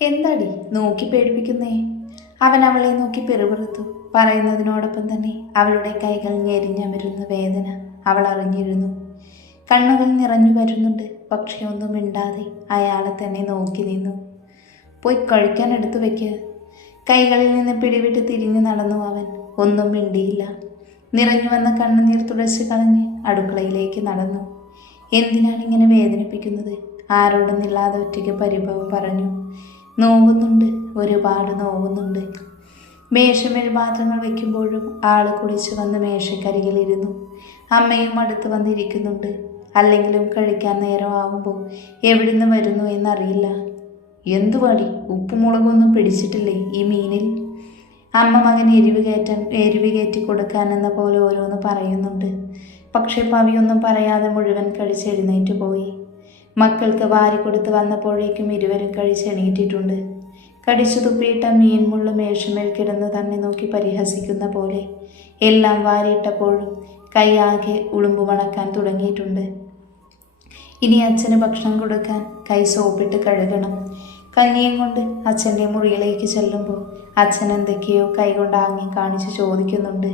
എന്താടി നോക്കി പേടിപ്പിക്കുന്നേ? അവൻ അവളെ നോക്കി പിറുപിറുത്തു. പറയുന്നതിനോടൊപ്പം തന്നെ അവളുടെ കൈകൾ ഞെരിഞ്ഞമരുന്ന വേദന അവൾ അറിഞ്ഞിരുന്നു. കണ്ണുകൾ നിറഞ്ഞു വരുന്നുണ്ട് പക്ഷെ ഒന്നും മിണ്ടാതെ അയാളെ തന്നെ നോക്കി നിന്നു. പോയി കഴിക്കാൻ എടുത്തു വയ്ക്കുക കൈകളിൽ നിന്ന് പിടിവിട്ട് തിരിഞ്ഞു നടന്നു അവൻ. ഒന്നും മിണ്ടിയില്ല. നിറഞ്ഞു വന്ന കണ്ണുനീർ തുടച്ച് കളഞ്ഞ് അടുക്കളയിലേക്ക് നടന്നു. എന്തിനാണ് ഇങ്ങനെ വേദനിപ്പിക്കുന്നത്? ആരോടൊന്നില്ലാതെ ഒറ്റയ്ക്ക് പരിഭവം പറഞ്ഞു. നോവുന്നുണ്ട് ഒരുപാട് നോവുന്നുണ്ട്. മേശമേൽ പാത്രങ്ങൾ വയ്ക്കുമ്പോഴും ആൾ കുളിച്ച് വന്ന് മേശക്കരികിലിരുന്നു. അമ്മയും അടുത്ത് വന്നിരിക്കുന്നുണ്ട്. അല്ലെങ്കിലും കഴിക്കാൻ നേരം നേരമാവുമ്പോൾ എവിടുന്ന് വരുന്നു എന്നറിയില്ല. എന്തുവാടി? ഉപ്പുമുളകൊന്നും പിടിച്ചിട്ടില്ലേ ഈ മീനിൽ? അമ്മ മകൻ എരിവ് കയറ്റാൻ എരിവ് കയറ്റി കൊടുക്കാനെന്ന പോലെ ഓരോന്ന് പറയുന്നുണ്ട്. പക്ഷേ പവിയൊന്നും പറയാതെ മുഴുവൻ കഴിച്ചെഴുന്നേറ്റ് പോയി. മക്കൾക്ക് വാരി വാരിക്കൊടുത്ത് വന്നപ്പോഴേക്കും ഇരുവരും കഴിച്ചെണീറ്റിട്ടുണ്ട് കടിച്ചു തുപ്പിയിട്ട മീൻമുള്ള മേശമേൽ കിടന്ന് തന്നെ നോക്കി പരിഹസിക്കുന്ന പോലെ എല്ലാം വാരിയിട്ടപ്പോഴും കൈയാകെ ഉളുമ്പ് വളക്കാൻ തുടങ്ങിയിട്ടുണ്ട്. ഇനി അച്ഛന് ഭക്ഷണം കൊടുക്കാൻ കൈ സോപ്പിട്ട് കഴുകണം. കഞ്ഞിയും കൊണ്ട് അച്ഛന്റെ മുറിയിലേക്ക് ചെല്ലുമ്പോൾ അച്ഛൻ എന്തൊക്കെയോ കൈകൊണ്ട് ആങ്ങി കാണിച്ച് ചോദിക്കുന്നുണ്ട്.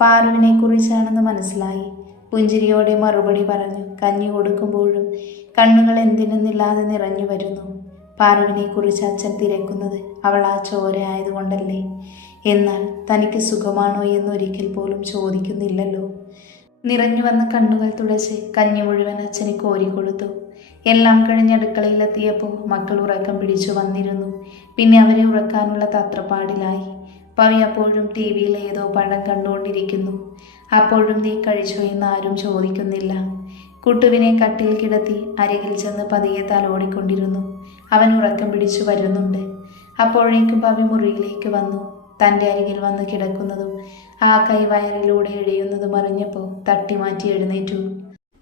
പാറുവിനെ കുറിച്ചാണെന്ന് മനസ്സിലായി. പുഞ്ചിരിയോടെ മറുപടി പറഞ്ഞു. കഞ്ഞി കൊടുക്കുമ്പോഴും കണ്ണുകൾ എന്തിനെന്നില്ലാതെ നിറഞ്ഞു വരുന്നു. പാറുവിനെ കുറിച്ച് അച്ഛൻ തിരക്കുന്നത് അവൾ ആ ചോര ആയതുകൊണ്ടല്ലേ. എന്നാൽ തനിക്ക് സുഖമാണോ എന്നൊരിക്കൽ പോലും ചോദിക്കുന്നില്ലല്ലോ. നിറഞ്ഞു വന്ന കണ്ണുകൾ തുടച്ച് കഞ്ഞി മുഴുവൻ അച്ഛന് കോരിക്കൊടുത്തു എല്ലാം കഴിഞ്ഞ് അടുക്കളയിലെത്തിയപ്പോൾ മക്കൾ ഉറക്കം പിടിച്ചു വന്നിരുന്നു. പിന്നെ അവരെ ഉറക്കാനുള്ള തത്രപ്പാടിലായി. പവി അപ്പോഴും ടി വിയിൽ ഏതോ പടം കണ്ടുകൊണ്ടിരിക്കുന്നു. അപ്പോഴും നീ കഴിച്ചോ എന്ന് ആരും ചോദിക്കുന്നില്ല. കുട്ടുവിനെ കട്ടിൽ കിടത്തി അരികിൽ ചെന്ന് പതിയെ തലോടിക്കൊണ്ടിരുന്നു അവൻ ഉറക്കം പിടിച്ചു വരുന്നുണ്ട്. അപ്പോഴേക്കും ഭവി മുറിയിലേക്ക് വന്നു. തന്റെ അരികിൽ വന്ന് കിടക്കുന്നതും ആ കൈവയറിലൂടെ ഇഴയുന്നതും അറിഞ്ഞപ്പോൾ തട്ടി മാറ്റി എഴുന്നേറ്റു.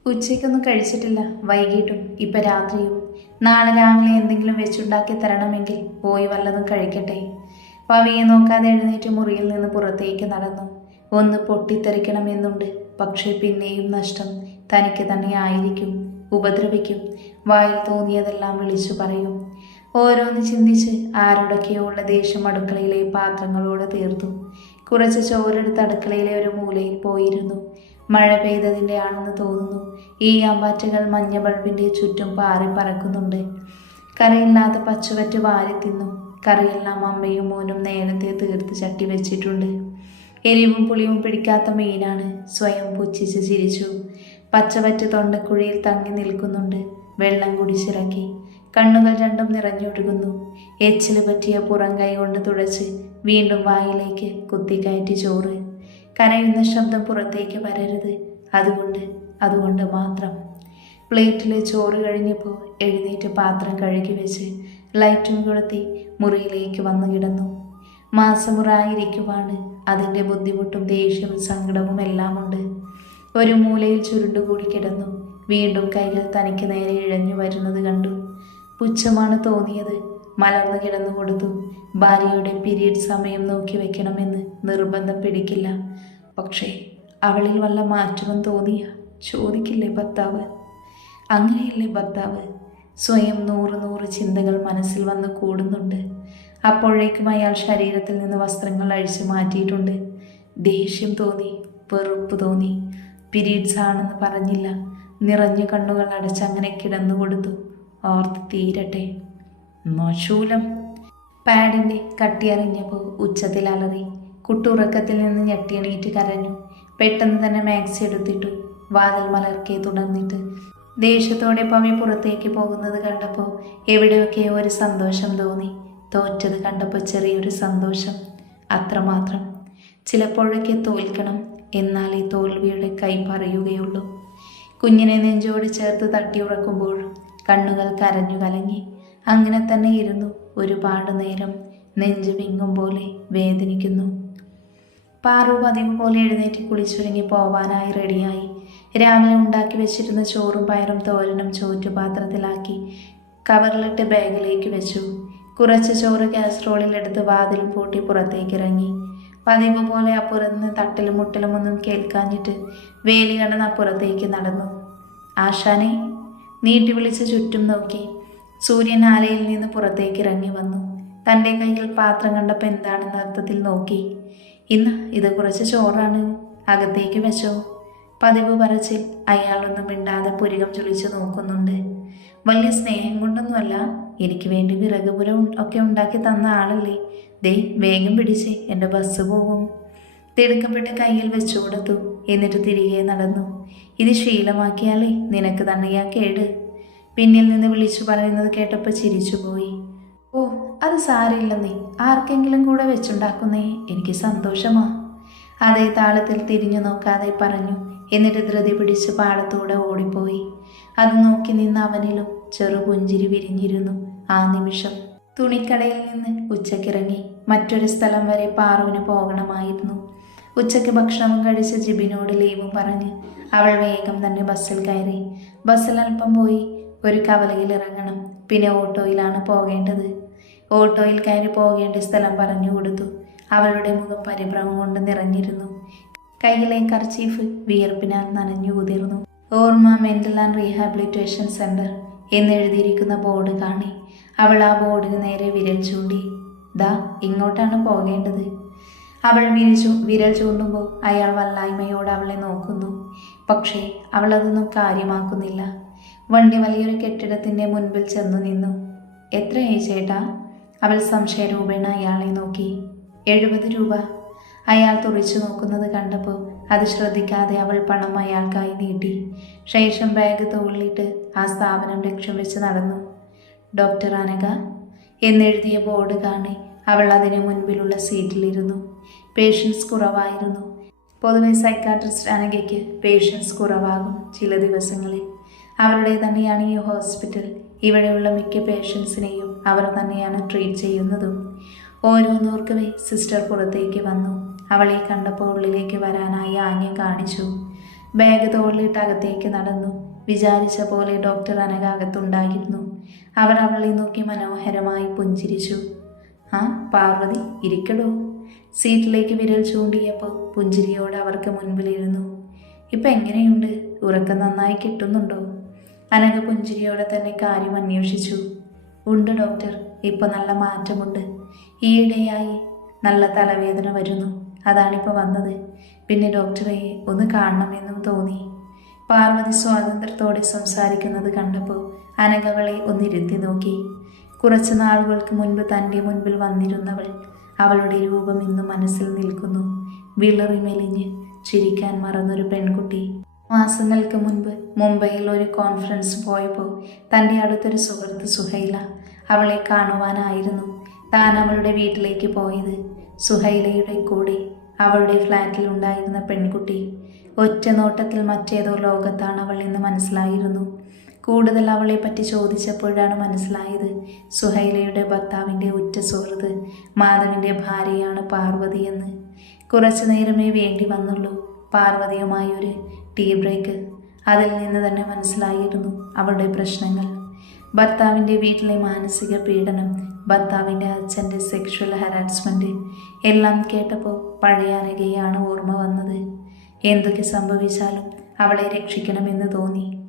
ഉച്ചയ്ക്കൊന്നും കഴിച്ചിട്ടില്ല. വൈകിട്ടും. ഇപ്പം രാത്രിയും. നാളെ രാവിലെ എന്തെങ്കിലും വെച്ചുണ്ടാക്കി തരണമെങ്കിൽ പോയി വല്ലതും കഴിക്കട്ടെ. പവിയെ നോക്കാതെ എഴുന്നേറ്റ് മുറിയിൽ നിന്ന് പുറത്തേക്ക് നടന്നു. ഒന്ന് പൊട്ടിത്തെറിക്കണമെന്നുണ്ട്. പക്ഷേ പിന്നെയും നഷ്ടം തനിക്ക് തന്നെ ആയിരിക്കും. ഉപദ്രവിക്കും. വായിൽ തോന്നിയതെല്ലാം വിളിച്ചു പറയും. ഓരോന്ന് ചിന്തിച്ച് ആരോടൊക്കെയോ ഉള്ള ദേഷ്യം അടുക്കളയിലെ പാത്രങ്ങളോട് തീർത്തു. കുറച്ച് ചോറെടുത്ത് അടുക്കളയിലെ ഒരു മൂലയിൽ പോയിരുന്നു. മഴ പെയ്തതിന്റെ ആണെന്ന് തോന്നുന്നു ഈ അമ്പാറ്റകൾ മഞ്ഞ ബൾബിന്റെ ചുറ്റും പാറി പറക്കുന്നുണ്ട്. കറിയില്ലാത്ത പച്ചുവറ്റ് വാരി തിന്നു. കറിയെല്ലാം അമ്മയും മോനും നേരത്തെ തീർത്ത് ചട്ടി വെച്ചിട്ടുണ്ട്. എരിവും പുളിയും പിടിക്കാത്ത മീനാണ് സ്വയം പുച്ഛിച്ച് ചിരിച്ചു. പച്ചവറ്റ് തൊണ്ടക്കുഴിയിൽ തങ്ങി നിൽക്കുന്നുണ്ട്. വെള്ളം കുടിച്ചിറക്കി. കണ്ണുകൾ രണ്ടും നിറഞ്ഞൊഴുകുന്നു. എച്ചിൽ പറ്റിയ പുറം കൈ കൊണ്ട് തുടച്ച് വീണ്ടും വായിലേക്ക് കുത്തിക്കയറ്റി ചോറ്. കരയുന്ന ശബ്ദം പുറത്തേക്ക് വരരുത്. അതുകൊണ്ട് അതുകൊണ്ട് മാത്രം. പ്ലേറ്റിൽ ചോറ് കഴിഞ്ഞപ്പോൾ എഴുന്നേറ്റ് പാത്രം കഴുകി വെച്ച് ലൈറ്റും കൊളുത്തി മുറിയിലേക്ക് വന്നു കിടന്നു. മാസമുറായിരിക്കുവാണ്. അതിന്റെ ബുദ്ധിമുട്ടും ദേഷ്യവും സങ്കടവും എല്ലാം ഉണ്ട് ഒരു മൂലയിൽ ചുരുണ്ടുകൂടി കിടന്നു. വീണ്ടും കൈകൾ തനിക്ക് നേരെ ഇഴഞ്ഞു വരുന്നത് കണ്ടു. പുച്ഛമാണ് തോന്നിയത്. മലർന്നു കിടന്നു കൊടുത്തു. ഭാര്യയുടെ പീരീഡ് സമയം നോക്കി വെക്കണമെന്ന് നിർബന്ധം പിടിക്കില്ല. പക്ഷേ അവളിൽ വല്ല മാറ്റവും തോന്നിയ? ചോദിക്കില്ലേ ഭർത്താവ്? അങ്ങനെയല്ലേ ഭർത്താവ്? സ്വയം നൂറ് നൂറ് ചിന്തകൾ മനസ്സിൽ വന്ന് കൂടുന്നുണ്ട്. അപ്പോഴേക്കും അയാൾ ശരീരത്തിൽ നിന്ന് വസ്ത്രങ്ങൾ അഴിച്ചു മാറ്റിയിട്ടുണ്ട്. ദേഷ്യം തോന്നി വെറുപ്പ് തോന്നി. പിരീഡ്സ് ആണെന്ന് പറഞ്ഞില്ല. നിറഞ്ഞു കണ്ണുകൾ അടച്ച് അങ്ങനെ കിടന്നു കൊടുത്തു. ഓർത്ത് തീരട്ടെ. മോശൂലം പാഡിന്റെ കട്ടിയറിഞ്ഞപ്പോൾ ഉച്ചത്തിൽ അലറി. കുട്ടുറക്കത്തിൽ നിന്ന് ഞെട്ടിയണീറ്റ് കരഞ്ഞു. പെട്ടെന്ന് തന്നെ മാക്സി എടുത്തിട്ടു. വാതിൽ മലർക്കെ തുടർന്നിട്ട്. ദേഷ്യത്തോടെ പവി പുറത്തേക്ക് പോകുന്നത് കണ്ടപ്പോൾ എവിടെയൊക്കെ ഒരു സന്തോഷം തോന്നി. തോറ്റത് കണ്ടപ്പോൾ ചെറിയൊരു സന്തോഷം. അത്രമാത്രം. ചിലപ്പോഴൊക്കെ തോൽക്കണം എന്നാൽ ഈ തോൽവിയുടെ കൈ പറയുകയുള്ളൂ. കുഞ്ഞിനെ നെഞ്ചോട് ചേർത്ത് തട്ടി തട്ടിയുറക്കുമ്പോഴും കണ്ണുകൾ കരഞ്ഞു കലങ്ങി. അങ്ങനെ തന്നെ ഇരുന്നു. ഒരുപാട് നേരം നെഞ്ച് വിങ്ങും പോലെ വേദനിക്കുന്നു. പാറു പതിവ് പോലെ എഴുന്നേറ്റ് കുളിച്ചൊരുങ്ങി പോവാനായി റെഡിയായി. രാവിലെ ഉണ്ടാക്കി വെച്ചിരുന്ന ചോറും പയറും തോരനും ചോറ്റുപാത്രത്തിലാക്കി കവറിലിട്ട് ബാഗിലേക്ക് വെച്ചു. കുറച്ച് ചോറ് കാസറോളിൽ എടുത്ത് വാതിൽ പൂട്ടി പുറത്തേക്ക് ഇറങ്ങി പതിവ് പോലെ അപ്പുറത്ത് തട്ടലും മുട്ടലും ഒന്നും കേൾക്കാഞ്ഞിട്ട് വേലി കടന്ന് അപ്പുറത്തേക്ക് നടന്നു. ആശാനെ നീട്ടി വിളിച്ച് ചുറ്റും നോക്കി സൂര്യൻ ആലയിൽ നിന്ന് പുറത്തേക്ക് ഇറങ്ങി വന്നു. തന്റെ കയ്യിൽ പാത്രം കണ്ടപ്പോൾ എന്താണെന്ന അർത്ഥത്തിൽ നോക്കി. ഇന്ന് ഇത് കുറച്ച് ചോറാണ്. അകത്തേക്ക് വെച്ചോ. പതിവ് പറച്ചിൽ അയാളൊന്നും മിണ്ടാതെ പുരികം ചുളിച്ച് നോക്കുന്നുണ്ട്. വലിയ സ്നേഹം കൊണ്ടൊന്നുമല്ല എനിക്ക് വേണ്ടി വിറകുപുരം ഒക്കെ ഉണ്ടാക്കി തന്ന ആളല്ലേ? ദേ വേഗം പിടിച്ചേ എന്റെ ബസ് പോകും. തിടുക്കപ്പെട്ട് കയ്യിൽ വെച്ചു കൊടുത്തു എന്നിട്ട് തിരികെ നടന്നു. ഇത് ശീലമാക്കിയാലേ നിനക്ക് തന്നെയാ കേട്. പിന്നിൽ നിന്ന് വിളിച്ചു പറയുന്നത് കേട്ടപ്പോൾ ചിരിച്ചുപോയി ഓ അത് സാരമില്ലെന്നേ ആർക്കെങ്കിലും കൂടെ വെച്ചുണ്ടാക്കുന്നേ എനിക്ക് സന്തോഷമാ. അതേ താളത്തിൽ തിരിഞ്ഞു നോക്കാതെ പറഞ്ഞു എന്നിട്ട് ധൃതി പിടിച്ച് പാടത്തൂടെ ഓടിപ്പോയി. അത് നോക്കി നിന്ന് അവനിലും ചെറുപുഞ്ചിരി വിരിഞ്ഞിരുന്നു. ആ നിമിഷം തുണിക്കടയിൽ നിന്ന് ഉച്ചക്കിറങ്ങി മറ്റൊരു സ്ഥലം വരെ പാറുവിന് പോകണമായിരുന്നു. ഉച്ചയ്ക്ക് ഭക്ഷണം കഴിച്ച് ജിബിനോട് ലീവും പറഞ്ഞ് അവൾ വേഗം തന്നെ ബസ്സിൽ കയറി. ബസ്സിൽ അല്പം പോയി ഒരു കവലയിൽ ഇറങ്ങണം. പിന്നെ ഓട്ടോയിലാണ് പോകേണ്ടത്. ഓട്ടോയിൽ കയറി പോകേണ്ട സ്ഥലം പറഞ്ഞു കൊടുത്തു. അവളുടെ മുഖം പരിഭ്രമം കൊണ്ട് നിറഞ്ഞിരുന്നു. കയ്യിലെ കർച്ചീഫ് വിയർപ്പിനാൽ നനഞ്ഞു കുതിർന്നു. Orma mental and rehabilitation centre എന്നെഴുതിയിരിക്കുന്ന board കാണി. അവൾ ആ ബോർഡിന് നേരെ വിരൽ ചൂണ്ടി. ദാ ഇങ്ങോട്ടാണ് പോകേണ്ടത്. അവൾ വിരിച്ചു വിരൽ ചൂണ്ടുമ്പോൾ അയാൾ വല്ലായ്മയോട് അവളെ നോക്കുന്നു. പക്ഷേ അവൾ അതൊന്നും കാര്യമാക്കുന്നില്ല. വണ്ടി വലിയൊരു കെട്ടിടത്തിന്റെ മുൻപിൽ ചെന്നു നിന്നു. എത്രയായി ചേട്ടാ? അവൾ സംശയരൂപേണ അയാളെ നോക്കി. എഴുപത് രൂപ. അയാൾ തുറിച്ചു നോക്കുന്നത് കണ്ടപ്പോൾ അത് ശ്രദ്ധിക്കാതെ അവൾ പണം അയാൾക്കായി നീട്ടി. ശേഷം ബാഗ് തോളിലിട്ട് ആ സ്ഥാപനം ലക്ഷ്യം വെച്ച് നടന്നു. ഡോക്ടർ അനക എന്നെഴുതിയ ബോർഡ് കാണി അവൾ അതിന് മുൻപിലുള്ള സീറ്റിലിരുന്നു. പേഷ്യൻസ് കുറവായിരുന്നു. പൊതുവെ സൈക്കാട്രിസ്റ്റ് അനഘയ്ക്ക് പേഷ്യൻസ് കുറവാകും ചില ദിവസങ്ങളിൽ. അവരുടെ തന്നെയാണ് ഈ ഹോസ്പിറ്റൽ. ഇവിടെയുള്ള മിക്ക പേഷ്യൻസിനെയും അവർ തന്നെയാണ് ട്രീറ്റ് ചെയ്യുന്നതും. ഓരോന്നോർക്കവേ സിസ്റ്റർ പുറത്തേക്ക് വന്നു. അവളെ കണ്ടപ്പോൾ ഉള്ളിലേക്ക് വരാനായി ആഞ്ഞ കാണിച്ചു. ബാഗ് തോളിലിട്ട് അകത്തേക്ക് നടന്നു. വിചാരിച്ച പോലെ ഡോക്ടർ അനഘ അകത്തുണ്ടായിരുന്നു അവർ അവളെ നോക്കി മനോഹരമായി പുഞ്ചിരിച്ചു. ആ പാർവതി ഇരിക്കടോ? സീറ്റിലേക്ക് വിരൽ ചൂണ്ടിയപ്പോൾ പുഞ്ചിരിയോട് അവർക്ക് മുൻപിലിരുന്നു. ഇപ്പം എങ്ങനെയുണ്ട്? ഉറക്കം നന്നായി കിട്ടുന്നുണ്ടോ? അനക പുഞ്ചിരിയോടെ തന്നെ കാര്യം അന്വേഷിച്ചു. ഉണ്ട് ഡോക്ടർ. ഇപ്പോൾ നല്ല മാറ്റമുണ്ട്. ഈയിടെയായി നല്ല തലവേദന വരുന്നു. അതാണിപ്പോൾ വന്നത്. പിന്നെ ഡോക്ടറെ ഒന്ന് കാണണമെന്നും തോന്നി. പാർവതി സ്വാതന്ത്ര്യത്തോടെ സംസാരിക്കുന്നത് കണ്ടപ്പോൾ അനകവളെ ഒന്നിരുത്തി നോക്കി. കുറച്ച് നാളുകൾക്ക് മുൻപ് തന്റെ മുൻപിൽ വന്നിരുന്നവൾ അവളുടെ രൂപം ഇന്ന് മനസ്സിൽ നിൽക്കുന്നു. വിളറി മെലിഞ്ഞ് ചിരിക്കാൻ മറന്നൊരു പെൺകുട്ടി. മാസങ്ങൾക്ക് മുൻപ് മുംബൈയിൽ ഒരു കോൺഫറൻസ് പോയപ്പോൾ തന്റെ അടുത്തൊരു സുഹൃത്ത് സുഹൈല അവളെ കാണുവാനായിരുന്നു. താൻ അവളുടെ വീട്ടിലേക്ക് പോയത്. സുഹൈലയുടെ കൂടെ അവളുടെ ഫ്ലാറ്റിൽ ഉണ്ടായിരുന്ന പെൺകുട്ടി ഒറ്റ നോട്ടത്തിൽ മറ്റേതോ ലോകത്താണ് അവൾ എന്ന് മനസ്സിലായിരുന്നു. കൂടുതൽ അവളെ പറ്റി ചോദിച്ചപ്പോഴാണ് മനസ്സിലായത് സുഹൈലയുടെ ഭർത്താവിന്റെ ഉറ്റ സുഹൃത്ത് മാധവിന്റെ ഭാര്യയാണ് പാർവതി എന്ന്. കുറച്ചു നേരമേ വേണ്ടി വന്നുള്ളൂ. പാർവതിയുമായൊരു ടീ ബ്രേക്ക്. അതിൽ നിന്ന് തന്നെ മനസ്സിലായിരുന്നു അവളുടെ പ്രശ്നങ്ങൾ. ഭർത്താവിന്റെ വീട്ടിലെ മാനസിക പീഡനം ഭർത്താവിന്റെ അച്ഛന്റെ സെക്ഷൽ ഹരാസ്മെന്റ് എല്ലാം കേട്ടപ്പോൾ പഴയ അനഘയാണ് ഓർമ്മ വന്നത്. എന്തൊക്കെ സംഭവിച്ചാലും അവളെ രക്ഷിക്കണമെന്ന് തോന്നി.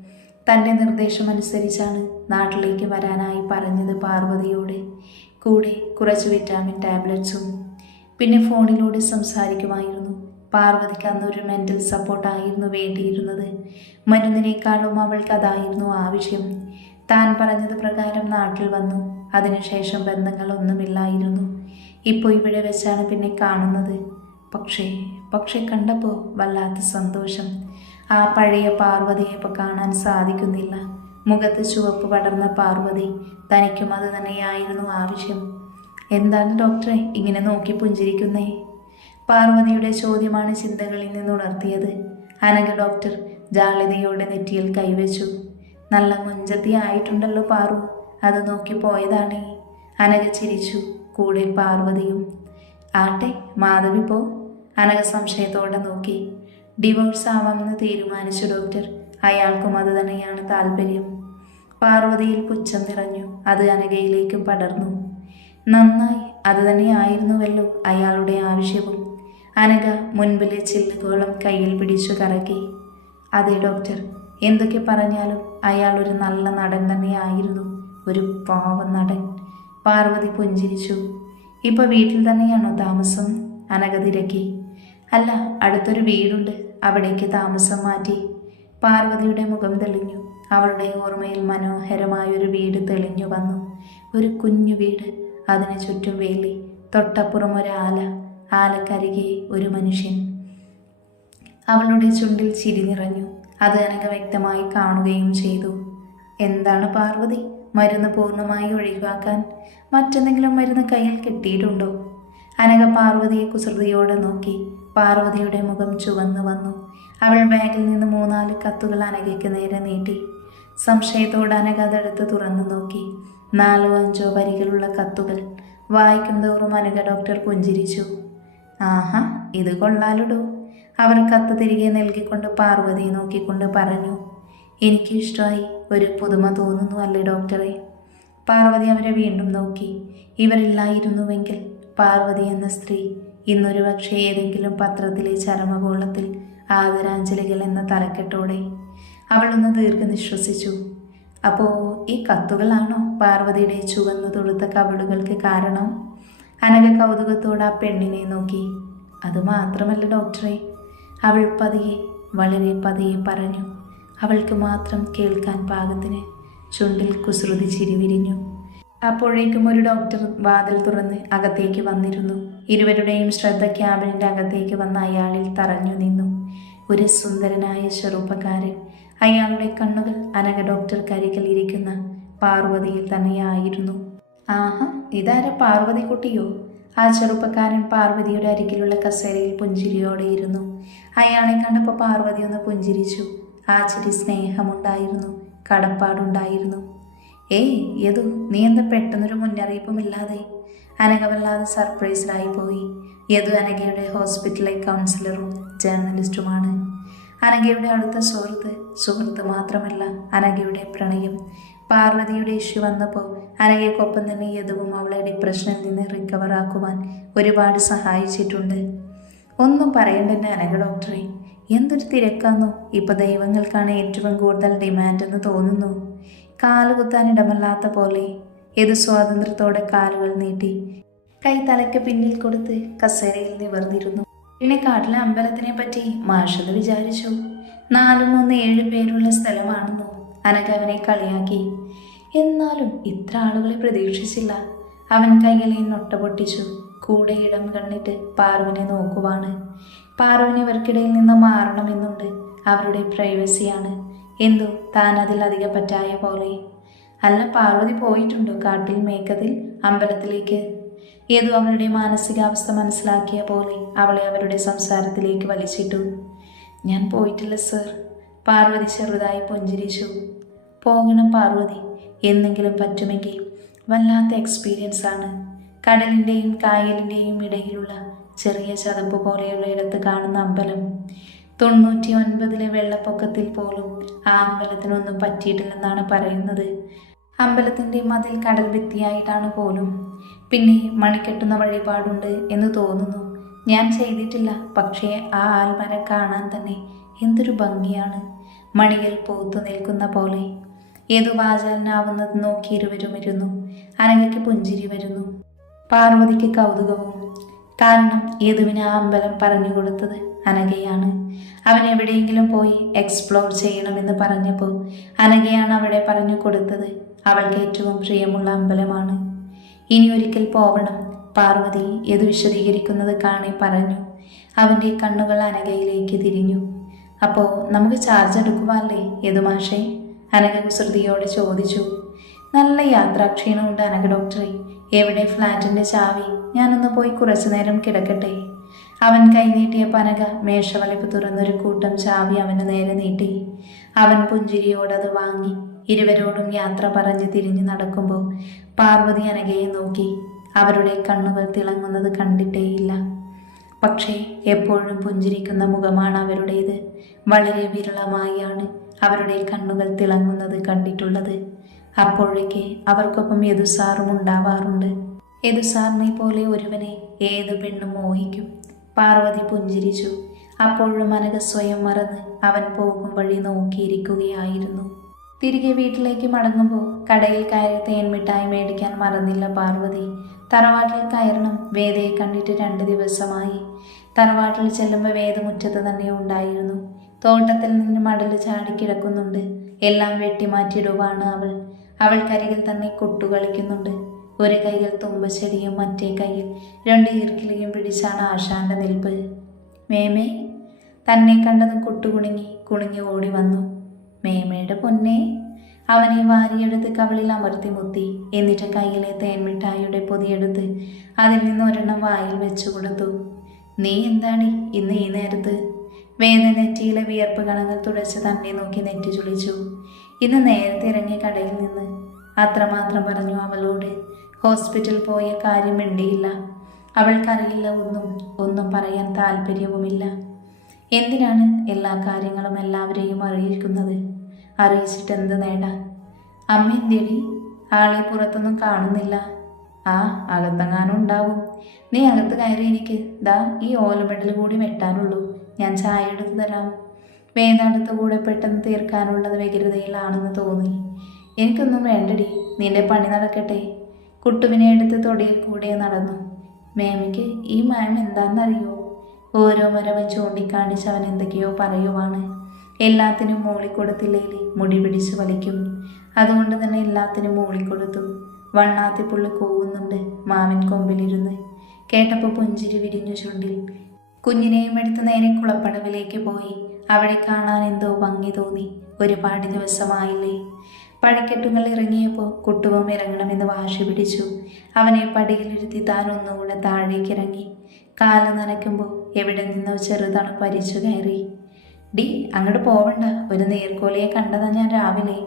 തന്റെ നിർദ്ദേശമനുസരിച്ചാണ് നാട്ടിലേക്ക് വരാനായി പറഞ്ഞത് പാർവതിയോട്. കൂടെ കുറച്ച് വിറ്റാമിൻ ടാബ്ലറ്റ്സും പിന്നെ ഫോണിലൂടെ സംസാരിക്കുമായിരുന്നു. പാർവതിക്ക് അന്നൊരു മെന്റൽ സപ്പോർട്ടായിരുന്നു വേണ്ടിയിരുന്നത്. മരുന്നിനേക്കാളും അവൾക്ക് അതായിരുന്നു ആവശ്യം. താൻ പറഞ്ഞത് പ്രകാരം നാട്ടിൽ വന്നു. അതിനുശേഷം ബന്ധങ്ങളൊന്നുമില്ലായിരുന്നു ഇപ്പോൾ ഇവിടെ വെച്ചാണ് പിന്നെ കാണുന്നത്. പക്ഷേ പക്ഷേ കണ്ടപ്പോൾ വല്ലാത്ത സന്തോഷം. ആ പഴയ പാർവതിയെ ഇപ്പോൾ കാണാൻ സാധിക്കുന്നില്ല. മുഖത്ത് ചുവപ്പ് പടർന്ന പാർവതി തനിക്കും അത് തന്നെയായിരുന്നു ആവശ്യം. എന്താണ് ഡോക്ടറെ ഇങ്ങനെ നോക്കി പുഞ്ചിരിക്കുന്നേ? പാർവതിയുടെ ചോദ്യമാണ് ചിന്തകളിൽ നിന്ന് ഉണർത്തിയത്. അനഘ ഡോക്ടർ ജാളിതയോടെ നെറ്റിയിൽ കൈവച്ചു. നല്ല മുഞ്ചത്തി ആയിട്ടുണ്ടല്ലോ പാറു. അത് നോക്കി പോയതാണേ. അനഘ ചിരിച്ചു. കൂടെ പാർവതിയും. ആട്ടെ മാധവി പോ. അനഘ സംശയത്തോടെ നോക്കി. ഡിവോഴ്സ് ആവാമെന്ന് തീരുമാനിച്ചു ഡോക്ടർ. അയാൾക്കും അത് തന്നെയാണ് താല്പര്യം പാർവതിയിൽ പുച്ഛം നിറഞ്ഞു. അത് അനഘയിലേക്കും പടർന്നു. നന്നായി. അത് തന്നെയായിരുന്നുവല്ലോ അയാളുടെ ആവശ്യവും. അനഘ മുൻപിലെ ചില്ലുകോളം കയ്യിൽ പിടിച്ചു കറക്കി. അതെ ഡോക്ടർ. എന്തൊക്കെ പറഞ്ഞാലും അയാൾ ഒരു നല്ല നടൻ തന്നെയായിരുന്നു. ഒരു പാവ നടൻ. പാർവതി പുഞ്ചിരിച്ചു. ഇപ്പൊ വീട്ടിൽ തന്നെയാണോ താമസം? അനഘ തിരക്കി അല്ല അടുത്തൊരു വീടുണ്ട്. അവിടേക്ക് താമസം മാറ്റി. പാർവതിയുടെ മുഖം തെളിഞ്ഞു. അവളുടെ ഓർമ്മയിൽ മനോഹരമായൊരു വീട് തെളിഞ്ഞു വന്നു. ഒരു കുഞ്ഞു വീട്. അതിനു ചുറ്റും വേലി. തൊട്ടപ്പുറം ഒരു ആല. ആലക്കരികെ ഒരു മനുഷ്യൻ. അവളുടെ ചുണ്ടിൽ ചിരി നിറഞ്ഞു. അത് അനഘ വ്യക്തമായി കാണുകയും ചെയ്തു. എന്താണ് പാർവതി? മരുന്ന് പൂർണമായി ഒഴിവാക്കാൻ മറ്റെന്തെങ്കിലും മരുന്ന് കയ്യിൽ കിട്ടിയിട്ടുണ്ടോ? അനക പാർവതിയെ കുസൃതിയോടെ നോക്കി പാർവതിയുടെ മുഖം ചുവന്നു വന്നു. അവൾ ബാഗിൽ നിന്ന് മൂന്നാൽ കത്തുകൾ അനകയ്ക്ക് നേരെ നീട്ടി. സംശയത്തോടെ അനക അതെടുത്ത് തുറന്നു നോക്കി. നാലോ അഞ്ചോ വരികളുള്ള കത്തുകൾ വായിക്കും തോറും ഡോക്ടർ പുഞ്ചിരിച്ചു. ആഹാ ഇത് കൊള്ളാലുടോ? അവർ കത്ത് തിരികെ നൽകിക്കൊണ്ട് പാർവതിയെ നോക്കിക്കൊണ്ട് പറഞ്ഞു എനിക്കിഷ്ടമായി ഒരു പുതുമ തോന്നുന്നു അല്ലേ ഡോക്ടറെ? പാർവതി അവരെ വീണ്ടും നോക്കി. ഇവരില്ലായിരുന്നുവെങ്കിൽ പാർവതി എന്ന സ്ത്രീ ഇന്നൊരു പക്ഷേ ഏതെങ്കിലും പത്രത്തിലെ ചരമകോളത്തിൽ ആദരാഞ്ജലികൾ എന്ന തലക്കെട്ടോടെ അവളൊന്ന് ദീർഘനിശ്വസിച്ചു അപ്പോൾ ഈ കത്തുകളാണോ പാർവതിയുടെ ചുവന്നു തൊടുത്ത കവിളുകൾക്ക് കാരണം? അനഘ കൗതുകത്തോടെ ആ പെണ്ണിനെ നോക്കി. അത് മാത്രമല്ല ഡോക്ടറെ. അവൾ പതിയെ വളരെ പതിയെ പറഞ്ഞു അവൾക്ക് മാത്രം കേൾക്കാൻ പാകത്തിന് ചുണ്ടിൽ കുസൃതി ചിരിവിരിഞ്ഞു അപ്പോഴേക്കും ഒരു ഡോക്ടർ വാതിൽ തുറന്ന് അകത്തേക്ക് വന്നിരുന്നു. ഇരുവരുടെയും ശ്രദ്ധ ക്യാബിനിന്റെ അകത്തേക്ക് വന്ന അയാളിൽ തറഞ്ഞു നിന്നു. ഒരു സുന്ദരനായ ചെറുപ്പക്കാരൻ. അയാളുടെ കണ്ണുകൾ അനഘ ഡോക്ടർക്കരികിൽ ഇരിക്കുന്ന പാർവതിയിൽ തന്നെയായിരുന്നു. ആഹാ ഇതാര പാർവതി കുട്ടിയോ ആ ചെറുപ്പക്കാരൻ പാർവതിയുടെ അരികിലുള്ള കസേരയിൽ പുഞ്ചിരിയോടെ ഇരുന്നു. അയാളെ കണ്ടപ്പോൾ പാർവതി ഒന്ന് പുഞ്ചിരിച്ചു. ആ ചിരി സ്നേഹമുണ്ടായിരുന്നു കടപ്പാടുണ്ടായിരുന്നു. ഏയ് യതു നീ എന്താ പെട്ടെന്നൊരു മുന്നറിയിപ്പുമില്ലാതെ? അനഘ വല്ലാതെ സർപ്രൈസ്ഡായി പോയി. യതു അനഘയുടെ ഹോസ്പിറ്റലിലെ കൗൺസിലറും ജേർണലിസ്റ്റുമാണ്. അനഘയുടെ അടുത്ത സുഹൃത്ത് സുഹൃത്ത് മാത്രമല്ല അനഘയുടെ പ്രണയം. പാർവതിയുടെ ഇഷ്യൂ വന്നപ്പോൾ അനഘയ്ക്കൊപ്പം തന്നെ യദുവും അവളെ ഡിപ്രഷനിൽ നിന്ന് റിക്കവർ ആക്കുവാൻ ഒരുപാട് സഹായിച്ചിട്ടുണ്ട്. ഒന്നും പറയണ്ടെന്നെ അനഘ ഡോക്ടറെ എന്തൊരു തിരക്കാന്നോ? ഇപ്പോൾ ദൈവങ്ങൾക്കാണ് ഏറ്റവും കൂടുതൽ ഡിമാൻഡ് എന്ന് തോന്നുന്നു. കാലുകുത്താൻ ഇടമല്ലാത്ത പോലെ ഏത് സ്വാതന്ത്ര്യത്തോടെ കാലുകൾ നീട്ടി കൈ തലയ്ക്ക് പിന്നിൽ കൊടുത്ത് കസേരയിൽ നിവർന്നിരുന്നു. പിന്നെ കാട്ടിലെ അമ്പലത്തിനെ പറ്റി മാഷത് വിചാരിച്ചു. നാലു മൂന്ന് ഏഴ് പേരുള്ള സ്ഥലമാണെന്നോ? അനഘ അവനെ കളിയാക്കി. എന്നാലും ഇത്ര ആളുകളെ പ്രതീക്ഷിച്ചില്ല. അവൻ കൈകളിൽ നൊട്ട പൊട്ടിച്ചു. കൂടെ ഇടം കണ്ടിട്ട് പാർവിനെ നോക്കുവാണ്. പാർവിന് ഇവർക്കിടയിൽ നിന്ന് മാറണമെന്നുണ്ട് അവരുടെ പ്രൈവസിയാണ്. എന്തോ താൻ അതിൽ അധിക പറ്റായ പോലെ. അല്ല പാർവതി പോയിട്ടുണ്ടോ കാട്ടിൽ മേക്കതിൽ അമ്പലത്തിലേക്ക്? ഏതോ അവരുടെ മാനസികാവസ്ഥ മനസ്സിലാക്കിയ പോലെ അവളെ അവരുടെ സംസാരത്തിലേക്ക് വലിച്ചിട്ടു. ഞാൻ പോയിട്ടില്ല സർ. പാർവതി ചെറുതായി പുഞ്ചിരിച്ചു പോകണം പാർവതി എന്നെങ്കിലും പറ്റുമെങ്കിൽ വല്ലാത്ത എക്സ്പീരിയൻസ് ആണ്. കടലിന്റെയും കായലിന്റെയും ഇടയിലുള്ള ചെറിയ ചതപ്പ് പോലെയുള്ള ഇടത്ത് കാണുന്ന അമ്പലം. തൊണ്ണൂറ്റി ഒൻപതിലെ വെള്ളപ്പൊക്കത്തിൽ പോലും ആ അമ്പലത്തിനൊന്നും പറ്റിയിട്ടില്ലെന്നാണ് പറയുന്നത്. അമ്പലത്തിന്റെ മതിൽ കടൽ ഭിത്തിയായിട്ടാണ് പോലും. പിന്നെ മണിക്കെട്ടുന്ന വഴിപാടുണ്ട് എന്ന് തോന്നുന്നു. ഞാൻ ചെയ്തിട്ടില്ല പക്ഷേ ആ ആൽമരം കാണാൻ തന്നെ എന്തൊരു ഭംഗിയാണ്. മണികൾ പൂത്തു നിൽക്കുന്ന പോലെ. ഏതു വാചാലനാവുന്നത് നോക്കി ഇരുവരും ഇരുന്നു. അനങ്ങയ്ക്ക് പുഞ്ചിരി വരുന്നു. പാർവതിക്ക് കൗതുകവും. കാരണം യദുവിന് ആ അമ്പലം പറഞ്ഞു കൊടുത്തത് അനഘയാണ്. അവൻ എവിടെയെങ്കിലും പോയി എക്സ്പ്ലോർ ചെയ്യണമെന്ന് പറഞ്ഞപ്പോൾ അനഘയാണ് അവിടെ പറഞ്ഞു കൊടുത്തത് അവൾക്ക് ഏറ്റവും പ്രിയമുള്ള അമ്പലമാണ്. ഇനി ഒരിക്കൽ പോവണം. പാർവതി യദു വിശദീകരിക്കുന്നത് കാണി പറഞ്ഞു. അവന്റെ കണ്ണുകൾ അനഘയിലേക്ക് തിരിഞ്ഞു. അപ്പോൾ നമുക്ക് ചാർജ് എടുക്കുവാല്ലേ യദുമാഷേ? അനഘ കുസൃതിയോട് ചോദിച്ചു. നല്ല യാത്രാക്ഷീണമുണ്ട് അനക ഡോക്ടറെ എവിടെ ഫ്ലാറ്റിന്റെ ചാവി? ഞാനൊന്ന് പോയി കുറച്ചു നേരം കിടക്കട്ടെ. അവൻ കൈനീട്ടിയ പനക മേശവലിപ്പ് തുറന്നൊരു കൂട്ടം ചാവി അവന് നേരെ നീട്ടി. അവൻ പുഞ്ചിരിയോട് അത് വാങ്ങി. ഇരുവരോടും യാത്ര പറഞ്ഞ് തിരിഞ്ഞു നടക്കുമ്പോൾ പാർവതി അനഘയെ നോക്കി. അവരുടെ കണ്ണുകൾ തിളങ്ങുന്നത് കണ്ടിട്ടേയില്ല. പക്ഷേ എപ്പോഴും പുഞ്ചിരിക്കുന്ന മുഖമാണ് അവരുടേത്. വളരെ വിരളമായാണ് അവരുടെ കണ്ണുകൾ തിളങ്ങുന്നത് കണ്ടിട്ടുള്ളത്. അപ്പോഴേക്ക് അവർക്കൊപ്പം യദുസാറും ഉണ്ടാവാറുണ്ട്. യദുസാറിനെ പോലെ ഒരുവനെ ഏത് പെണ്ണും മോഹിക്കും. പാർവതി പുഞ്ചിരിച്ചു. അപ്പോഴും മനക സ്വയം മറന്ന് അവൻ പോകും വഴി നോക്കിയിരിക്കുകയായിരുന്നു. തിരികെ വീട്ടിലേക്ക് മടങ്ങുമ്പോൾ കടയിൽ കയറി തേൻ മിഠായി മേടിക്കാൻ മറന്നില്ല പാർവതി. തറവാട്ടിൽ കയറണം വേദയെ കണ്ടിട്ട് രണ്ട് ദിവസമായി. തറവാട്ടിൽ ചെല്ലുമ്പോൾ വേദ മുറ്റത്ത് തന്നെ ഉണ്ടായിരുന്നു. തോട്ടത്തിൽ നിന്ന് മടൽ ചാടിക്കിടക്കുന്നുണ്ട് എല്ലാം വെട്ടിമാറ്റിയിടുവാണ് അവൾ. അവൾക്കരികിൽ തന്നെ കൊട്ടുകളിക്കുന്നുണ്ട് ഒരു കൈയിൽ തുമ്പച്ചെടിയും മറ്റേ കൈയിൽ രണ്ട് ഈർക്കിലയും പിടിച്ചാണ് ആശാന്റെ നിൽപ്പ്. മേമേ തന്നെ കണ്ടതും കൊട്ടുകുണുങ്ങി കുണുങ്ങി ഓടി വന്നു. മേമയുടെ പൊന്നെ അവനെ വാരിയെടുത്ത് കവളിൽ അമർത്തി മുത്തി. എന്നിട്ട് കയ്യിലെ തേൻമിഠായിയുടെ പൊതിയെടുത്ത് അതിൽ നിന്ന് ഒരെണ്ണം വായിൽ വെച്ചു കൊടുത്തു. നീ എന്താണ് ഇന്ന് ഈ നേരത്ത് വേദ നെറ്റിയിലെ വിയർപ്പ് കണങ്ങൾ തുടച്ച് തന്നെ നോക്കി നെറ്റി ചുളിച്ചു. ഇന്ന് നേരത്തെ ഇറങ്ങിയ കടയിൽ നിന്ന് അത്രമാത്രം പറഞ്ഞു അവളോട് ഹോസ്പിറ്റൽ പോയ കാര്യം മിണ്ടിയില്ല. അവൾക്കറിയില്ല ഒന്നും ഒന്നും പറയാൻ താല്പര്യവുമില്ല. എന്തിനാണ് എല്ലാ കാര്യങ്ങളും എല്ലാവരെയും അറിയിക്കുന്നത്? അറിയിച്ചിട്ട് എന്ത് നേടാം? അമ്മ എന്തിടി? ആളെ പുറത്തൊന്നും കാണുന്നില്ല. ആ അകത്തെങ്ങാനും ഉണ്ടാവും. നീ അകത്ത് എനിക്ക് ദാ ഈ ഓലമെഡൽ കൂടി വെട്ടാനുള്ളൂ. ഞാൻ ചായ എടുത്തു തരാം. വേദാടുത്ത കൂടെ പെട്ടെന്ന് തീർക്കാനുള്ളത് വ്യഗ്രതയിലാണെന്ന് തോന്നി. എനിക്കൊന്നും വേണ്ടടി നിന്റെ പണി നടക്കട്ടെ. കുട്ടുവിനെ എടുത്ത് തൊടിയിൽ കൂടെ നടന്നു. മേമയ്ക്ക് ഈ മാം എന്താണെന്നറിയോ? ഓരോ മരവും ചൂണ്ടിക്കാണിച്ച് അവൻ എന്തൊക്കെയോ പറയുവാണ്. എല്ലാത്തിനും മൂളിക്കൊടുത്തില്ലേലി മുടി പിടിച്ച് വലിക്കും. അതുകൊണ്ട് തന്നെ എല്ലാത്തിനും മൂളിക്കൊടുത്തു. വണ്ണാത്തിപ്പുള്ളി കൂവുന്നുണ്ട് മാവിൻ കൊമ്പിലിരുന്ന്. കേട്ടപ്പോൾ പുഞ്ചിരി വിരിഞ്ഞു ചുണ്ടിൽ. കുഞ്ഞിനെയും എടുത്ത് നേരെ കുളപ്പടവിലേക്ക് പോയി. അവിടെ കാണാൻ എന്തോ ഭംഗി തോന്നി. ഒരുപാട് ദിവസമായില്ലേ. പടിക്കെട്ടുകൾ ഇറങ്ങിയപ്പോൾ കുട്ടുവും ഇറങ്ങണമെന്ന് വാശി പിടിച്ചു. അവനെ പടിയിലിരുത്തി താൻ ഒന്നുകൂടെ താഴേക്ക് ഇറങ്ങി കാൽ നനയ്ക്കുമ്പോൾ എവിടെ നിന്നോ ചെറുതണു പരിച്ചു കയറി. ഡി അങ്ങോട്ട് പോവണ്ട. ഒരു നീർക്കോലിയെ കണ്ടതാ ഞാൻ രാവിലെ.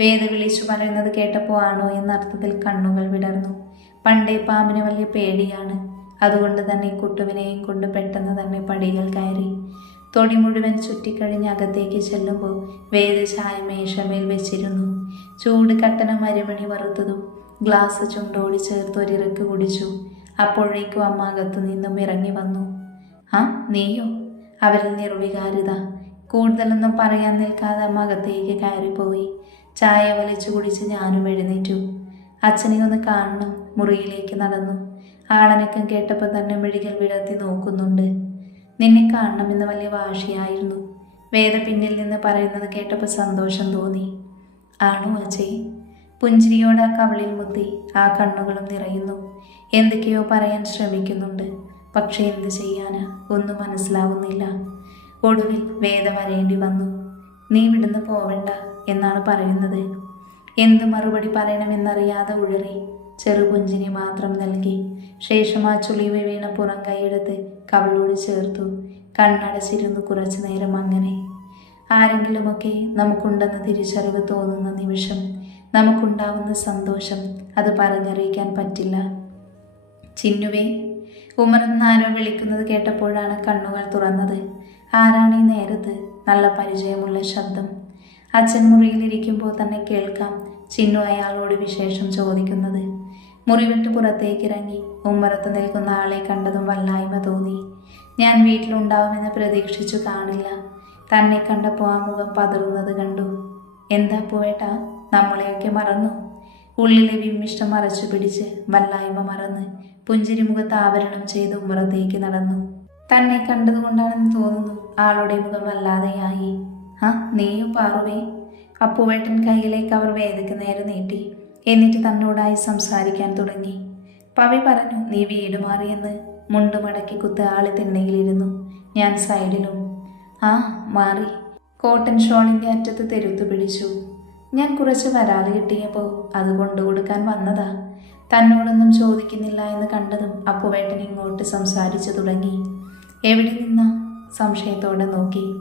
വേദ വിളിച്ചു പറയുന്നത് കേട്ടപ്പോൾ ആണോ എന്നർത്ഥത്തിൽ കണ്ണുകൾ വിടർന്നു. പണ്ടേ പാമ്പിന് വലിയ പേടിയാണ്. അതുകൊണ്ട് തന്നെ കുട്ടുവിനെയും കൊണ്ട് പെട്ടെന്ന് തന്നെ പടികൾ കയറി. തൊടി മുഴുവൻ ചുറ്റിക്കഴിഞ്ഞ് അകത്തേക്ക് ചെല്ലുമ്പോൾ വേദ ചായ മേശമേൽ വെച്ചിരുന്നു. ചൂട് കട്ടന മരുമണി വറുത്തതും ഗ്ലാസ് ചുണ്ടോടി ചേർത്ത് ഒരിറക്ക് കുടിച്ചു. അപ്പോഴേക്കും അമ്മ അകത്തു നിന്നും ഇറങ്ങി വന്നു. ആ നീയോ? അവരിൽ നിർവികാരിത. കൂടുതലൊന്നും പറയാൻ നിൽക്കാതെ അമ്മ അകത്തേക്ക് കയറിപ്പോയി. ചായ വലിച്ചു കുടിച്ച് ഞാനും എഴുന്നേറ്റു. അച്ഛനെ ഒന്ന് കാണണം. മുറിയിലേക്ക് നടന്നു. ആളനക്കം കേട്ടപ്പോൾ തന്നെ മെഴുകൽ വിടർത്തി നോക്കുന്നുണ്ട്. നിന്നെ കാണണമെന്ന് വലിയ വാശിയായിരുന്നു. വേദ പിന്നിൽ നിന്ന് പറയുന്നത് കേട്ടപ്പോൾ സന്തോഷം തോന്നി. ആണോ അജയ്. പുഞ്ചിരിയോട് ആ കവളിൽ മുത്തി ആ കണ്ണുകളും നിറയുന്നു. എന്തൊക്കെയോ പറയാൻ ശ്രമിക്കുന്നുണ്ട്. പക്ഷേ എന്ത് ചെയ്യാന്? ഒന്നും മനസ്സിലാവുന്നില്ല. ഒടുവിൽ വേദ വരേണ്ടി വന്നു. നീ ഇവിടുന്ന് പോവണ്ട എന്നാണ് പറയുന്നത്. എന്ത് മറുപടി പറയണമെന്നറിയാതെ ഉഴറി. ചെറുപുഞ്ചിനി മാത്രം നൽകി. ശേഷം ആ ചുളിവ് വീണ പുറം കൈയെടുത്ത് കവളോട് ചേർത്തു. കണ്ണടച്ചിരുന്നു കുറച്ചു നേരം അങ്ങനെ. ആരെങ്കിലുമൊക്കെ നമുക്കുണ്ടെന്ന് തിരിച്ചറിവ് തോന്നുന്ന നിമിഷം നമുക്കുണ്ടാവുന്ന സന്തോഷം അത് പറഞ്ഞറിയിക്കാൻ പറ്റില്ല. ചിന്നുവേ ഉമർന്നാരോ വിളിക്കുന്നത് കേട്ടപ്പോഴാണ് കണ്ണുകൾ തുറന്നത്. ആരാണ് ഈ നേരത്ത്? നല്ല പരിചയമുള്ള ശബ്ദം. അച്ഛൻ മുറിയിലിരിക്കുമ്പോൾ തന്നെ കേൾക്കാം ചിന്നു അയാളോട് വിശേഷം ചോദിക്കുന്നത്. മുറി വിട്ട് പുറത്തേക്കിറങ്ങി ഉമ്മറത്ത് നിൽക്കുന്ന ആളെ കണ്ടതും വല്ലായ്മ തോന്നി. ഞാൻ വീട്ടിലുണ്ടാവുമെന്ന് പ്രതീക്ഷിച്ചു കാണില്ല. തന്നെ കണ്ടപ്പോൾ ആ മുഖം പതറുന്നത് കണ്ടു. എന്താ പോവേട്ട നമ്മളെയൊക്കെ മറന്നു? ഉള്ളിലെ വിമ്മിഷ്ടം മറച്ചു പിടിച്ച് വല്ലായ്മ മറന്ന് പുഞ്ചിരി മുഖത്ത് ആവരണം ചെയ്ത് ഉമ്മറത്തേക്ക് നടന്നു. തന്നെ കണ്ടതുകൊണ്ടാണെന്ന് തോന്നുന്നു ആളുടെ മുഖം വല്ലാതെയായി. ആ നീയും പാറുവേ. അപ്പുവേട്ടൻ കയ്യിലേക്ക് അവർ വേദക്ക് നേരെ നീട്ടി. എന്നിട്ട് തന്നോടായി സംസാരിക്കാൻ തുടങ്ങി. പവി പറഞ്ഞു നീ വീട് മാറിയെന്ന് മുണ്ട് മടക്കി കുത്ത് ആളി തിണ്ണയിലിരുന്നു. ഞാൻ സൈഡിലും. ആ മാറി. കോട്ടൺ ഷോളിന്റെ അറ്റത്ത് തെരുത്തു പിടിച്ചു. ഞാൻ കുറച്ച് വരാൽ കിട്ടിയപ്പോൾ അത് കൊണ്ടുകൊടുക്കാൻ വന്നതാ. തന്നോടൊന്നും ചോദിക്കുന്നില്ല എന്ന് കണ്ടതും അപ്പുവേട്ടൻ ഇങ്ങോട്ട് സംസാരിച്ചു തുടങ്ങി. എവിടെ നിന്നാ? സംശയത്തോടെ നോക്കി.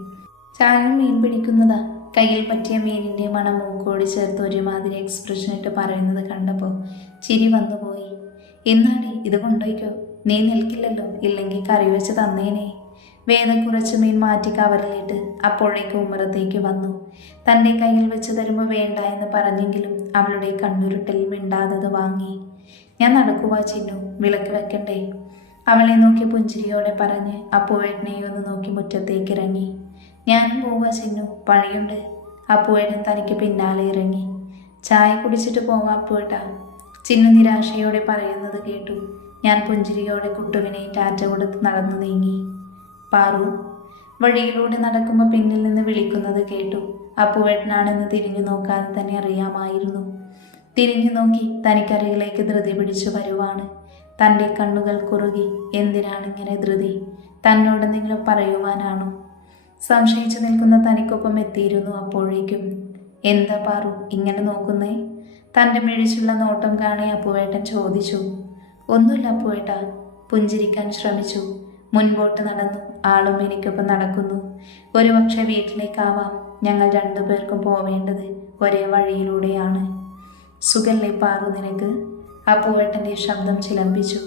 ചാരൻ മീൻ പിടിക്കുന്നതാ. കയ്യിൽ പറ്റിയ മീനിന്റെ മണം മൂക്കോടി ചേർത്ത് ഒരുമാതിരി എക്സ്പ്രഷൻ ഇട്ട് പറയുന്നത് കണ്ടപ്പോൾ ചിരി വന്നുപോയി എന്നാടി ഇത് കൊണ്ടുപോയിക്കോ? നീ നിൽക്കില്ലല്ലോ? ഇല്ലെങ്കിൽ കറി വെച്ച് തന്നേനെ. വേദം കുറച്ച് മീൻ മാറ്റി കവറിലിട്ട് അപ്പോഴേക്ക് ഉമ്മറത്തേക്ക് വന്നു. തന്റെ കയ്യിൽ വെച്ച് തരുമ്പോൾ വേണ്ട എന്ന് പറഞ്ഞെങ്കിലും അവളുടെ കണ്ണുരുട്ടിൽ മിണ്ടാതത് വാങ്ങി. ഞാൻ നടക്കുവാ ചിന്നു വിളക്ക് വെക്കണ്ടേ? അവളെ നോക്കി പുഞ്ചിരിയോടെ പറഞ്ഞ് അപ്പോഴേട്ടനെയൊന്ന് നോക്കി മുറ്റത്തേക്ക് ഇറങ്ങി. ഞാനും പോവാ ചിന്നു. പണിയുണ്ട്. അപ്പുവേട്ടൻ തനിക്ക് പിന്നാലെ ഇറങ്ങി. ചായ കുടിച്ചിട്ട് പോവാ അപ്പുവേട്ട. ചിന്നു നിരാശയോടെ പറയുന്നത് കേട്ടു. ഞാൻ പുഞ്ചിരിയോടെ കുട്ടുവിനെ ടാറ്റ കൊടുത്ത് നടന്നു നീങ്ങി. പാറു വഴിയിലൂടെ നടക്കുമ്പോൾ പിന്നിൽ നിന്ന് വിളിക്കുന്നത് കേട്ടു. അപ്പുവേട്ടനാണെന്ന് തിരിഞ്ഞു നോക്കാതെ തന്നെ അറിയാമായിരുന്നു. തിരിഞ്ഞു നോക്കി തനിക്കരികിലേക്ക് ധൃതി പിടിച്ചു വരുവാണ്. തന്റെ കണ്ണുകൾ കുറുകി എന്തിനാണ് ഇങ്ങനെ ധൃതി തന്നോടെന്തെങ്കിലും പറയുവാനാണോ? സംശയിച്ചു നിൽക്കുന്ന തനിക്കൊപ്പം എത്തിയിരുന്നു അപ്പോഴേക്കും. എന്താ പാറു ഇങ്ങനെ നോക്കുന്നേ? തന്റെ മിഴിച്ചുള്ള നോട്ടം കാണി അപ്പുവേട്ടൻ ചോദിച്ചു. ഒന്നുമില്ല അപ്പുവേട്ട പുഞ്ചിരിക്കാൻ ശ്രമിച്ചു. മുൻപോട്ട് നടന്നു ആളും എനിക്കൊപ്പം നടക്കുന്നു. ഒരു ഒരുപക്ഷെ വീട്ടിലേക്കാവാം ഞങ്ങൾ രണ്ടുപേർക്കും പോവേണ്ടത് ഒരേ വഴിയിലൂടെയാണ്. സുഖല്ലേ പാറു നിനക്ക്? അപ്പുവേട്ടന്റെ ശബ്ദം ചിലമ്പിച്ചു.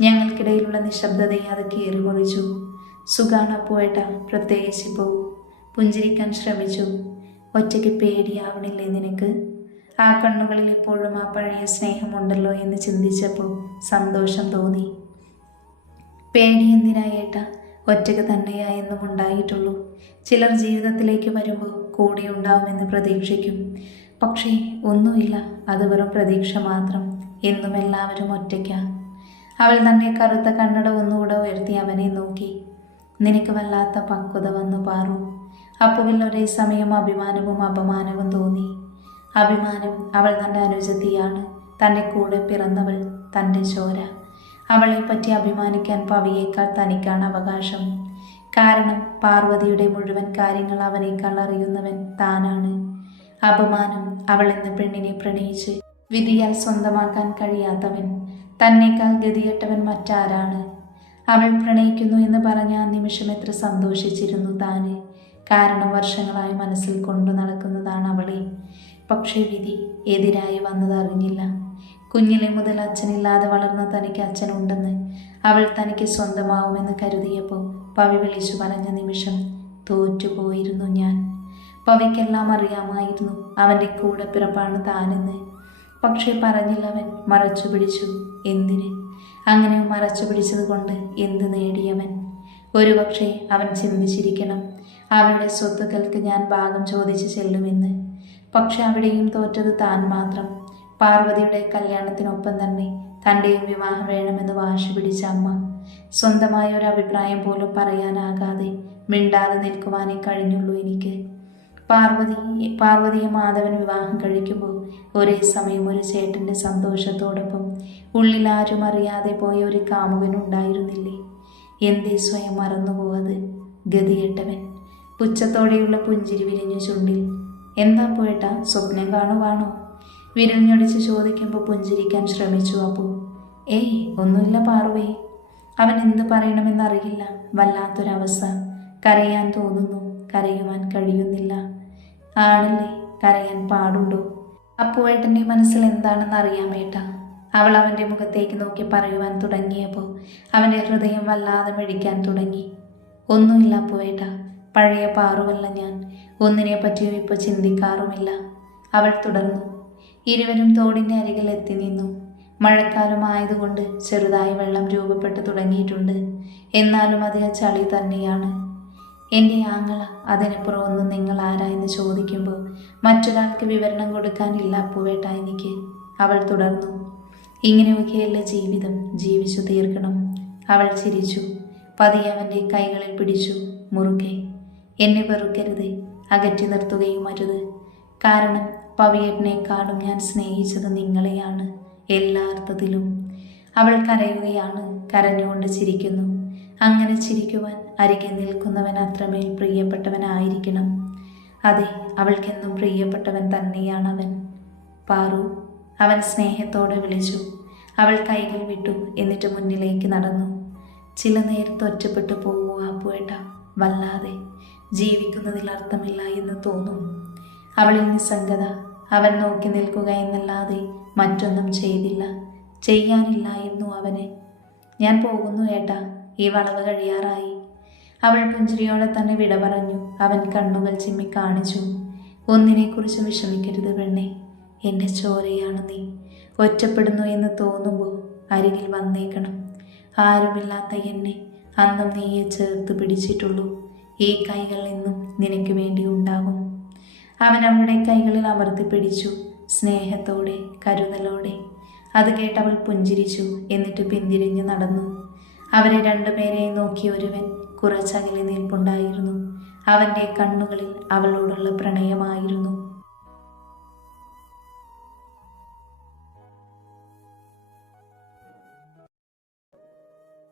ഞങ്ങൾക്കിടയിലുള്ള നിശബ്ദതയെ അത് കീറി മുറിച്ചു സുഖാണ് പ്രത്യേകിച്ച് ഇപ്പോൾ പുഞ്ചിരിക്കാൻ ശ്രമിച്ചു. ഒറ്റയ്ക്ക് പേടിയാവണില്ലേ നിനക്ക്? ആ കണ്ണുകളിൽ ഇപ്പോഴും ആ പഴയ സ്നേഹമുണ്ടല്ലോ എന്ന് ചിന്തിച്ചപ്പോൾ സന്തോഷം തോന്നി. പേടി എന്തിനായേട്ട ഒറ്റയ്ക്ക് തന്നെയായെന്നും ഉണ്ടായിട്ടുള്ളൂ. ചിലർ ജീവിതത്തിലേക്ക് വരുമ്പോൾ കൂടെ ഉണ്ടാവുമെന്ന് പ്രതീക്ഷിക്കും. പക്ഷേ ഒന്നുമില്ല. അത് വെറും പ്രതീക്ഷ മാത്രം. എന്നും എല്ലാവരും ഒറ്റയ്ക്കാണ് അവൾ തന്നെ കറുത്ത കണ്ണട ഒന്നുകൂടെ ഉയർത്തി അവനെ നോക്കി. നിനക്ക് വല്ലാത്ത പക്വത വന്നു പാറു. അപ്പുവിൽ ഒരേ സമയം അഭിമാനവും അപമാനവും തോന്നി. അഭിമാനം അവൾ തന്റെ അനുജത്തിയാണ്. തന്റെ കൂടെ പിറന്നവൾ തന്റെ ചോര. അവളെ പറ്റി അഭിമാനിക്കാൻ പവിയേക്കാൾ തനിക്കാണ് അവകാശം. കാരണം പാർവതിയുടെ മുഴുവൻ കാര്യങ്ങൾ അവനേക്കാൾ അറിയുന്നവൻ താനാണ്. അപമാനം അവൾ എന്ന പെണ്ണിനെ പ്രണയിച്ച് വിധിയാൽ സ്വന്തമാക്കാൻ കഴിയാത്തവൻ. തന്നേക്കാൾ ഗതികെട്ടവൻ മറ്റാരാണ്? അവൾ പ്രണയിക്കുന്നു എന്ന് പറഞ്ഞ ആ നിമിഷം എത്ര സന്തോഷിച്ചിരുന്നു താന്. കാരണം വർഷങ്ങളായി മനസ്സിൽ കൊണ്ടു നടക്കുന്നതാണ് അവളെ. പക്ഷേ വിധി എതിരായി വന്നതറിഞ്ഞില്ല കുഞ്ഞിലെ മുതൽ അച്ഛനില്ലാതെ വളർന്ന തനിക്ക് അച്ഛനുണ്ടെന്ന് അവൾ തനിക്ക് സ്വന്തമാവുമെന്ന് കരുതിയപ്പോൾ പവി വിളിച്ചു പറഞ്ഞ നിമിഷം തോറ്റുപോയിരുന്നു ഞാൻ. പവിക്കെല്ലാം അറിയാമായിരുന്നു അവന്റെ കൂടെ പിറപ്പാണ് താനെന്ന്. പക്ഷേ പറഞ്ഞില്ലവൻ മറച്ചു പിടിച്ചു എന്തിന്? അങ്ങനെ മറച്ചു പിടിച്ചത് കൊണ്ട് എന്ത് നേടിയവൻ? ഒരുപക്ഷെ അവൻ ചിന്തിച്ചിരിക്കണം. അവരുടെ സ്വത്തുക്കൾക്ക് ഞാൻ ഭാഗം ചോദിച്ചു ചെല്ലുമെന്ന്. പക്ഷെ അവിടെയും തോറ്റത് താൻ മാത്രം. പാർവതിയുടെ കല്യാണത്തിനൊപ്പം തന്നെ തന്റെയും വിവാഹം വേണമെന്ന് വാശി പിടിച്ച അമ്മ. സ്വന്തമായ ഒരു അഭിപ്രായം പോലും പറയാനാകാതെ മിണ്ടാതെ നിൽക്കുവാനേ കഴിഞ്ഞുള്ളൂ എനിക്ക്. പാർവതി പാർവതിയെ മാധവൻ വിവാഹം കഴിക്കുമ്പോൾ ഒരേ സമയം ഒരു ചേട്ടന്റെ സന്തോഷത്തോടൊപ്പം ഉള്ളിൽ ആരും അറിയാതെ പോയ ഒരു കാമുകനുണ്ടായിരുന്നില്ലേ എന്തേ സ്വയം മറന്നുപോവത് ഗതികെട്ടവൻ. പുച്ഛത്തോടെയുള്ള പുഞ്ചിരി വിരിഞ്ഞു ചുണ്ടിൽ. എന്താ പോയിട്ട സ്വപ്നം കാണുവാണോ? വിരൽ ഞൊടിച്ച് ചോദിക്കുമ്പോൾ പുഞ്ചിരിക്കാൻ ശ്രമിച്ചു അപ്പു. ഏയ് ഒന്നുമില്ല പാറുവേ അവൻ എന്ത് പറയണമെന്നറിയില്ല. വല്ലാത്തൊരവസ്ഥ. കരയാൻ തോന്നുന്നു. കരയുവാൻ കഴിയുന്നില്ല. ആണല്ലേ കരയാൻ പാടുണ്ടോ? അപ്പുവേട്ടന്റെ മനസ്സിൽ എന്താണെന്ന് അറിയാമേട്ട അവൾ അവന്റെ മുഖത്തേക്ക് നോക്കി പറയുവാൻ തുടങ്ങിയപ്പോൾ അവന്റെ ഹൃദയം വല്ലാതെ മെടിക്കാൻ തുടങ്ങി. ഒന്നുമില്ല അപ്പുവേട്ട പഴയ പാറുവല്ല ഞാൻ. ഒന്നിനെ പറ്റിയും ഇപ്പോൾ ചിന്തിക്കാറുമില്ല. അവൾ തുടർന്നു. ഇരുവരും തോടിന്റെ അരികിൽ എത്തി നിന്നു. മഴക്കാലമായതുകൊണ്ട് ചെറുതായി വെള്ളം രൂപപ്പെട്ടു തുടങ്ങിയിട്ടുണ്ട്. എന്നാലും അധികം ചളി തന്നെയാണ്. എന്റെ ആങ്ങള അതിനപ്പുറം ഒന്നും നിങ്ങൾ ആരായെന്ന് ചോദിക്കുമ്പോൾ മറ്റൊരാൾക്ക് വിവരണം കൊടുക്കാനില്ല അപ്പുവേട്ട എനിക്ക്. അവൾ തുടർന്നു. ഇങ്ങനെയൊക്കെയല്ല ജീവിതം? ജീവിച്ചു തീർക്കണം. അവൾ ചിരിച്ചു. പതിയെ അവന്റെ കൈകളിൽ പിടിച്ചു. മുറുകെ. എന്നെ വെറുക്കരുത്. അകറ്റി നിർത്തുകയും അരുത്. കാരണം പവിയേട്ടനേക്കാളും ഞാൻ സ്നേഹിച്ചത് നിങ്ങളെയാണ്. എല്ലാ അർത്ഥത്തിലും. അവൾ കരയുകയാണ് കരഞ്ഞുകൊണ്ട് ചിരിക്കുന്നു. അങ്ങനെ ചിരിക്കുവാൻ അരികെ നിൽക്കുന്നവൻ അത്രമേൽ പ്രിയപ്പെട്ടവനായിരിക്കണം. അതെ അവൾക്കെന്നും പ്രിയപ്പെട്ടവൻ തന്നെയാണ് അവൻ പാറു അവൻ സ്നേഹത്തോടെ വിളിച്ചു. അവൾ കൈകൾ വിട്ടു എന്നിട്ട് മുന്നിലേക്ക് നടന്നു. ചില നേരത്ത് ഒറ്റപ്പെട്ടു പോവുക അപ്പുവേട്ട വല്ലാതെ. ജീവിക്കുന്നതിൽ അർത്ഥമില്ല എന്ന് തോന്നും. അവളിൽ നിസ്സംഗത. അവൻ നോക്കി നിൽക്കുക എന്നല്ലാതെ മറ്റൊന്നും ചെയ്തില്ല. ചെയ്യാനില്ലായിരുന്നു അവനെ. ഞാൻ പോകുന്നു ഏട്ടാ. ഈ വളവ് കഴിയാറായി. അവൾ പുഞ്ചിരിയോടെ തന്നെ വിട പറഞ്ഞു. അവൻ കണ്ണുകൾ ചിമ്മി കാണിച്ചു. ഒന്നിനെക്കുറിച്ച് വിഷമിക്കരുത് പെണ്ണെ. എന്റെ ചോരയാണ് നീ. ഒറ്റപ്പെടുന്നു എന്ന് തോന്നുമ്പോൾ അരികിൽ വന്നേക്കണം. ആരുമില്ലാത്ത എന്നെ അന്നും നീയെ ചേർത്ത് പിടിച്ചിട്ടുള്ളൂ. ഈ കൈകൾ നിന്നും നിനക്ക് വേണ്ടി ഉണ്ടാകും. അവൻ അവളുടെ കൈകളിൽ അമർത്തി പിടിച്ചു സ്നേഹത്തോടെ കരുതലോടെ. അത് കേട്ടവൾ പുഞ്ചിരിച്ചു എന്നിട്ട് പിന്തിരിഞ്ഞു നടന്നു. അവരെ രണ്ടുപേരെയും നോക്കി ഒരുവൻ കുറച്ചകലെ നിൽപ്പുണ്ടായിരുന്നു. അവന്റെ കണ്ണുകളിൽ അവളോടുള്ള പ്രണയമായിരുന്നു.